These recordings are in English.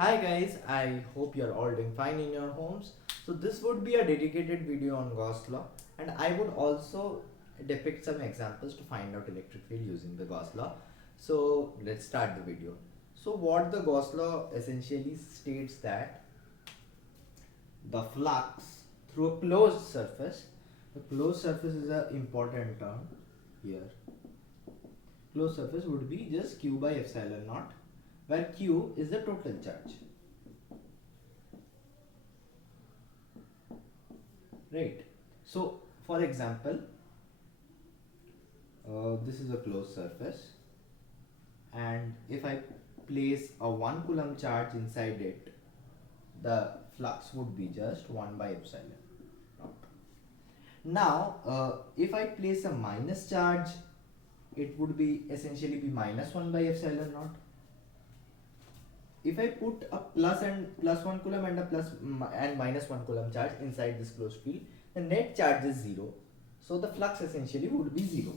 Hi guys, I hope you're all doing fine in your homes. So this would be a dedicated video on Gauss law, and I would also depict some examples to find out electric field using the Gauss law. So let's start the video. So what the Gauss law essentially states that the flux through a closed surface, the closed surface is an important term here. Closed surface would be just Q by epsilon naught, where Q is the total charge. Right. So for example, this is a closed surface, and if I place a 1 coulomb charge inside it, the flux would be just 1 by epsilon naught. Now if I place a minus charge, it would be essentially be minus 1 by epsilon naught. If I put a plus 1 coulomb and a and minus 1 coulomb charge inside this closed field, the net charge is 0. So the flux essentially would be 0.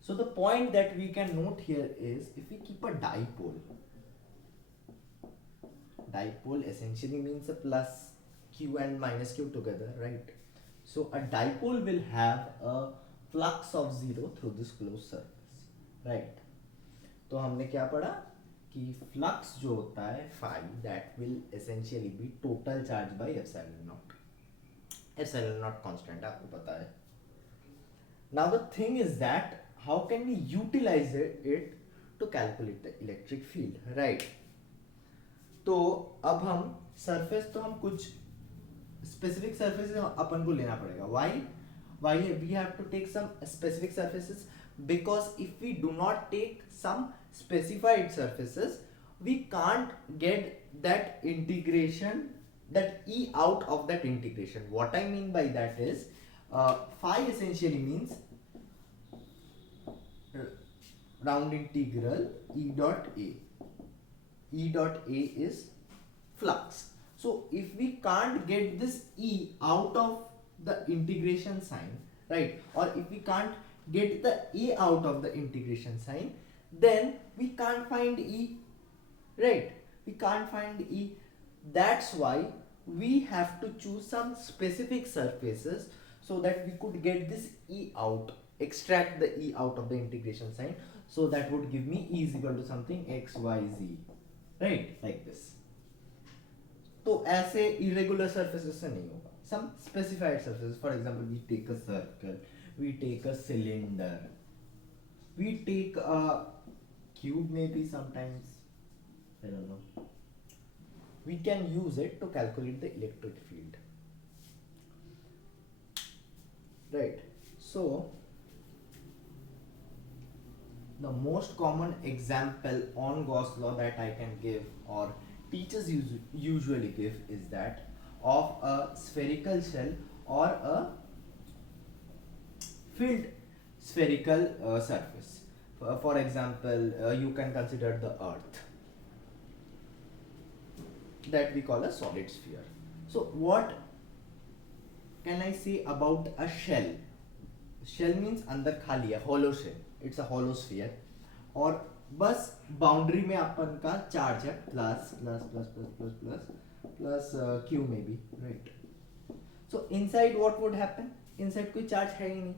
So the point that we can note here is, if we keep a dipole essentially means a plus q and minus q together, right? So a dipole will have a flux of 0 through this closed surface, right? तो हमने क्या पढ़ा कि flux जो होता है phi, that will essentially be total charge by epsilon naught. Epsilon naught constant आपको पता है. Now the thing is that how can we utilize it to calculate the electric field, right? तो अब हम surface तो हम कुछ specific surfaces अपन को लेना पड़ेगा. Why we have to take some specific surfaces? Because if we do not take some specified surfaces, we can't get that integration, that E out of that integration. What I mean by that is, phi essentially means round integral E dot A. E dot A is flux. So if we can't get this E out of the integration sign, right, or if we can't get the A out of the integration sign, then we can't find E, right? We can't find E. That's why we have to choose some specific surfaces so that we could get this E out, extract the E out of the integration sign. So that would give me E is equal to something x, y, z, right, like this. तो ऐसे irregular surfaces से नहीं होगा. Some specified surfaces, for example, we take a circle, we take a cylinder, we take a cube maybe sometimes, I don't know. We can use it to calculate the electric field, right? So the most common example on Gauss law that I can give, or teachers usually give, is that of a spherical shell or a filled spherical surface. For example, you can consider the earth, that we call a solid sphere. So what can I say about a shell? Shell means अंदर खाली है, hollow shell. It's a hollow sphere. और बस boundary में अपन का charge है plus plus plus plus plus plus plus Q में भी, right? So inside what would happen? Inside कोई चार्ज है ही नहीं,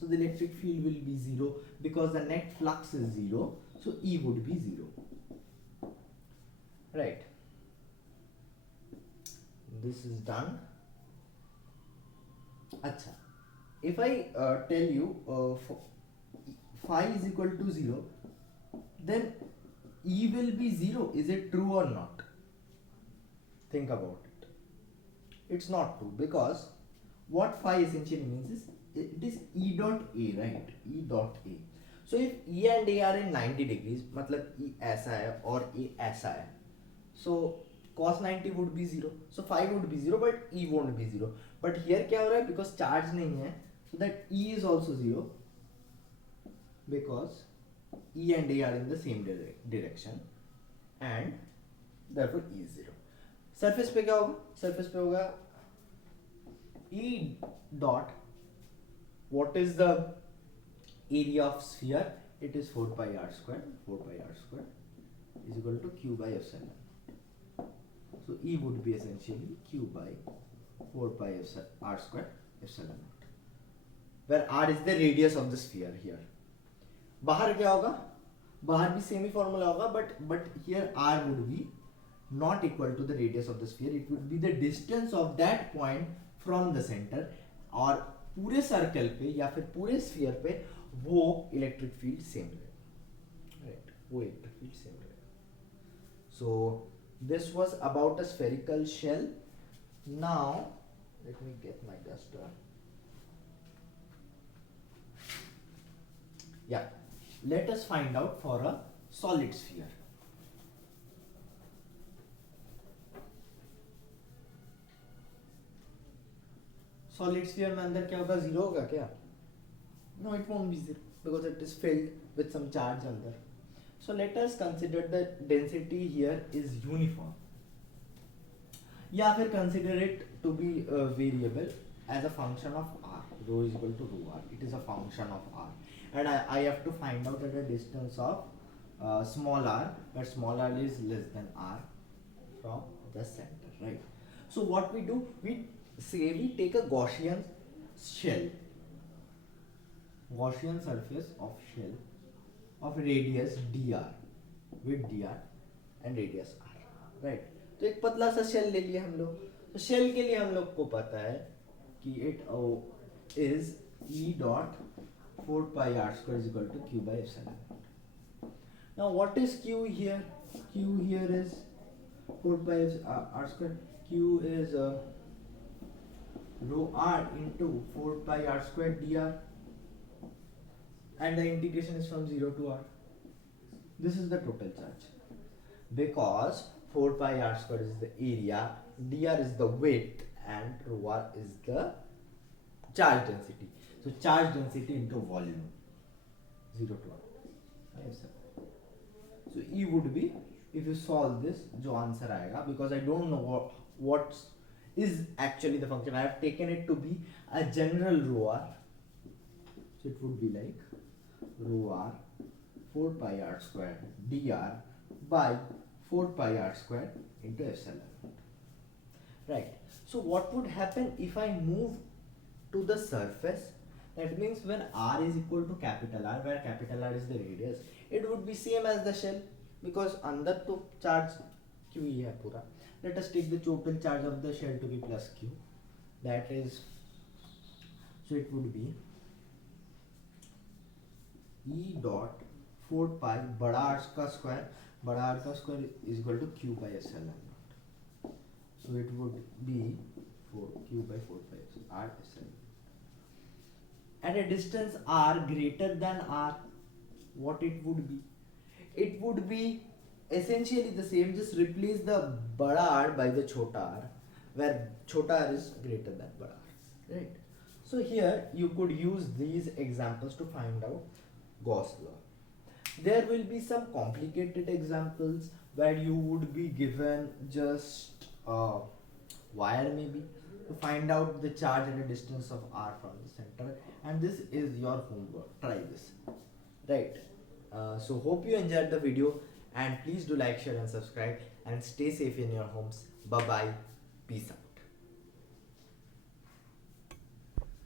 so the electric field will be 0 because the net flux is 0, so E would be 0, right? This is done. Acha, if I tell you phi is equal to 0, then E will be 0. Is it true or not? Think about it. It's not true, because what phi essentially means is it is E dot A, right? E dot A. So if E and A are in 90 degrees, मतलब E ऐसा है और A ऐसा है, so cos 90 would be 0. So phi would be 0, but E won't be 0. But here क्या हो रहा है? Because charge नहीं है, so that E is also 0, because E and A are in the same direction, and therefore E is 0. Surface पे क्या होगा? Surface पे होगा E dot, what is the area of sphere? It is 4 pi r square. 4 pi r square is equal to q by epsilon. So E would be essentially Q by 4 pi r square epsilon naught, where r is the radius of the sphere here. बाहर क्या होगा, बाहर भी same ही formula होगा, but here r would be not equal to the radius of the sphere. It would be the distance of that point from the center. और पूरे circle पे या फिर पूरे स्फीयर पे वो इलेक्ट्रिक फील्ड सेम रहेगा, राइट, वो इलेक्ट्रिक फील्ड सेम रहेगा. So this was about a spherical shell. Now let me get my duster. Yeah, let us find out for a solid sphere. Solid sphere में अंदर क्या होगा, zero होगा क्या? No, it won't be zero because it is filled with some charge under. So let us consider the density here is uniform. या फिर consider it to be a variable as a function of r. Rho is equal to rho r. It is a function of r. And I have to find out at a distance of small r, where small r is less than r from the center, right? So what we do, we take a Gaussian shell, Gaussian surface of shell of radius dr with dr and radius r, right? तो एक पतला सा shell ले लिया हम लोग. तो shell के लिए हम लोग को पता है कि it is E dot 4 pi r square is equal to Q by epsilon. Now what is Q here? Q here is 4 pi r square. Q is rho r into 4 pi r square dr, and the integration is from 0 to r. This is the total charge, because 4 pi r square is the area, dr is the width, and rho r is the charge density. So charge density into volume, 0 to r. Yes, sir. So E would be, if you solve this, जो answer आएगा, because I don't know what is actually the function. I have taken it to be a general rho r. So it would be like rho r 4 pi r square dr by 4 pi r square into epsilon. Right. So what would happen if I move to the surface? That means when r is equal to capital R, where capital R is the radius, it would be same as the shell, because अंदर तो charge q ही है पूरा. Let us take the total charge of the shell to be plus q. That is, so it would be E dot 4 pi बड़ा r का square is equal to q by epsilon naught. So it would be 4 q by 4 pi r epsilon. At a distance r greater than r, what it would be? It would be essentially the same, just replace the bada r by the chota r, where chota r is greater than bada r, right? So here you could use these examples to find out Gauss law. There will be some complicated examples where you would be given just a wire maybe, to find out the charge at a distance of r from the center, and this is your homework. Try this, right? So hope you enjoyed the video, and please do like, share and subscribe, and stay safe in your homes. Bye bye, peace out.